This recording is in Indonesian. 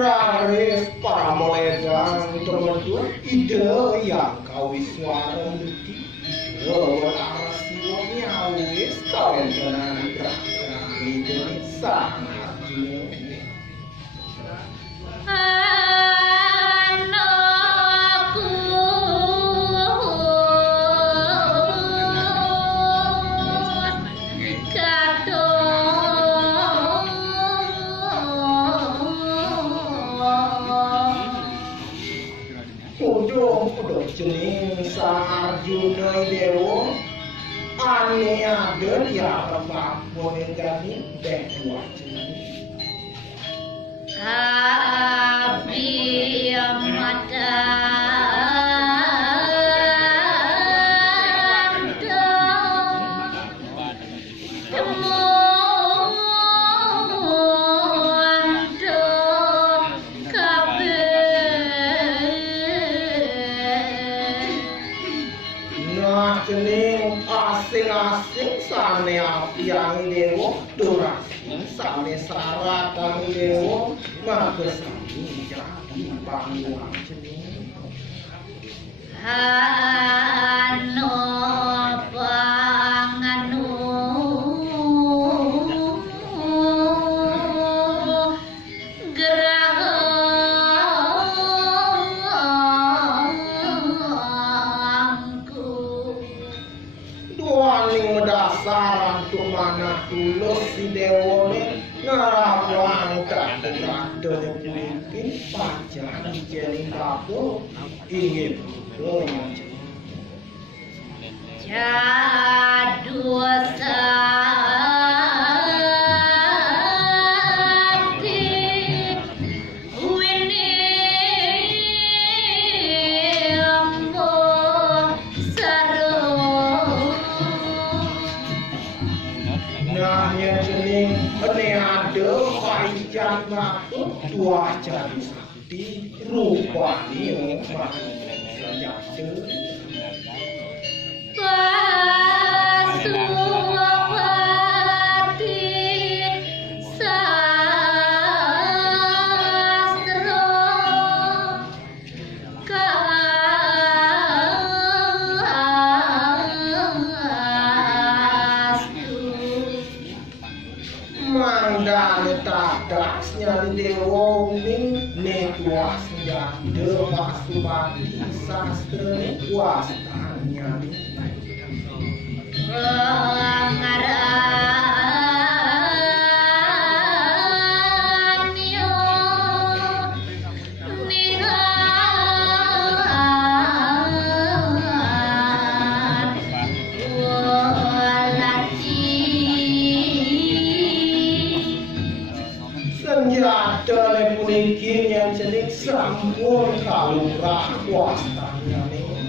Raris pamoledang teman-teman ide yang kawis suara muti ide aras siwanya wis kawin tenan gerak ide sangat Udah jening Arjuna Dewa ane ada ya tempat boleh jadi dua jening Abi mata jening asing-asing sane apiang dewa durasi sane syarat kami dewa maka sami jadi panggilan jening Hano panganu saran tumana tulus si dewone ngarapang kadone mungkin panjang jeling kabul ingin loyong jadu panjang waktu dua jam di rupa ini saja nyari dewa ning netwas jade pasupati sastra netwas nyari senjata puniki yang jenis sampun kalurah kuastanya nih